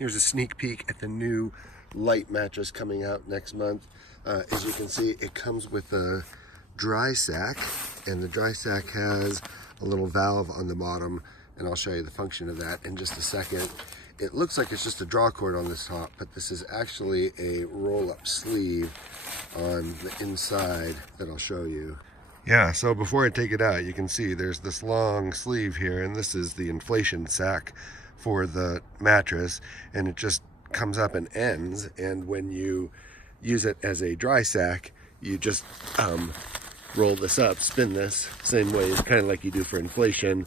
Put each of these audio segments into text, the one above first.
Here's a sneak peek at the new light mattress coming out next month. As you can see, it comes with a dry sack, and the dry sack has a little valve on the bottom, and I'll show you the function of that in just a second. It looks like it's just a draw cord on the top, but this is actually a roll-up sleeve on the inside that I'll show you. Yeah, so before I take it out, you can see there's this long sleeve here, and this is the inflation sack for the mattress, and it just comes up and ends. And when you use it as a dry sack, you just roll this up, spin this, same way, kind of like you do for inflation,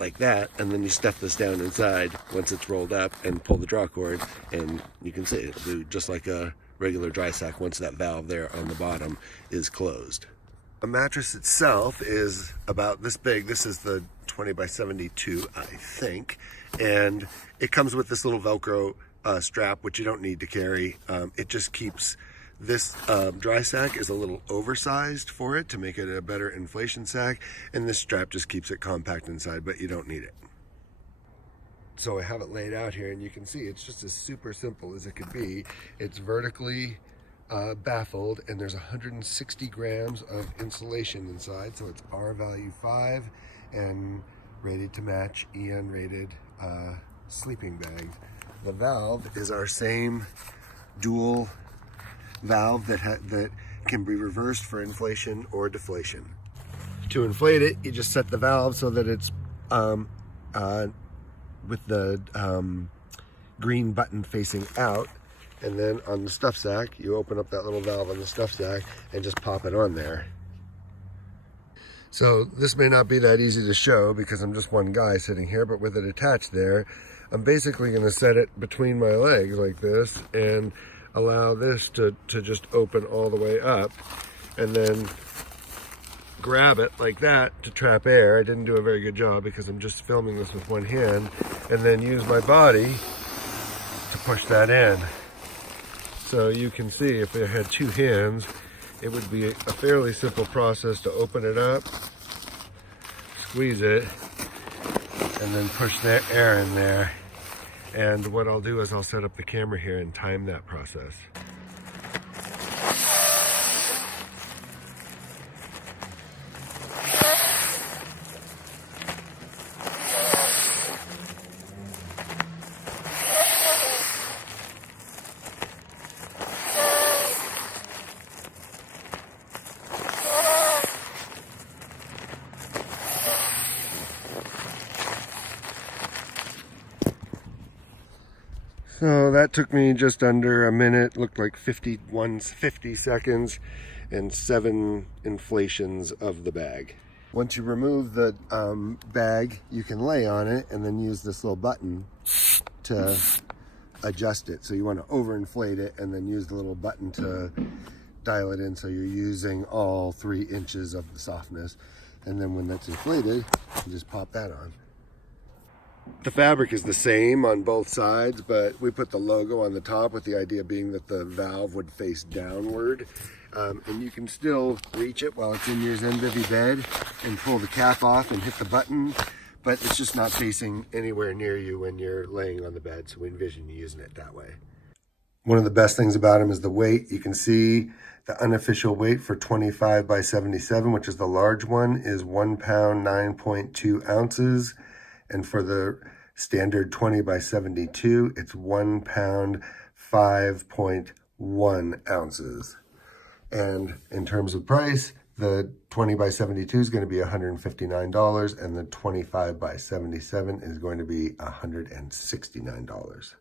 like that, and then you stuff this down inside once it's rolled up and pull the draw cord, and you can see it'll do just like a regular dry sack once that valve there on the bottom is closed. A mattress itself is about this big. This is the 20 by 72, I think, and it comes with this little Velcro strap, which you don't need to carry. It just keeps this dry sack is a little oversized for it to make it a better inflation sack, and this strap just keeps it compact inside, but you don't need it. So I have it laid out here, and you can see it's just as super simple as it could be. It's vertically baffled, and there's 160 grams of insulation inside, so it's R value 5 and rated to match EN rated sleeping bags. The valve is our same dual valve that can be reversed for inflation or deflation. To inflate it, you just set the valve so that it's with the green button facing out, and then on the stuff sack, you open up that little valve on the stuff sack and just pop it on there. So this may not be that easy to show because I'm just one guy sitting here, but with it attached there, I'm basically going to set it between my legs like this and allow this to just open all the way up, and then grab it like that to trap air. I didn't do a very good job because I'm just filming this with one hand, and then use my body to push that in. So you can see if I had two hands, it would be a fairly simple process to open it up, squeeze it, and then push the air in there. And what I'll do is I'll set up the camera here and time that process. So that took me just under a minute, looked like 50 seconds, and 7 inflations of the bag. Once you remove the bag, you can lay on it and then use this little button to adjust it. So you want to overinflate it and then use the little button to dial it in so you're using all 3 inches of the softness. And then when that's inflated, you just pop that on. The fabric is the same on both sides, but we put the logo on the top with the idea being that the valve would face downward. And you can still reach it while it's in your Zenbivy bed and pull the cap off and hit the button, but it's just not facing anywhere near you when you're laying on the bed, so we envision you using it that way. One of the best things about them is the weight. You can see the unofficial weight for 25 by 77, which is the large one, is 1 pound 9.2 ounces. And for the standard 20 by 72, it's 1 pound 5.1 ounces. And in terms of price, the 20 by 72 is going to be $159, and the 25 by 77 is going to be $169.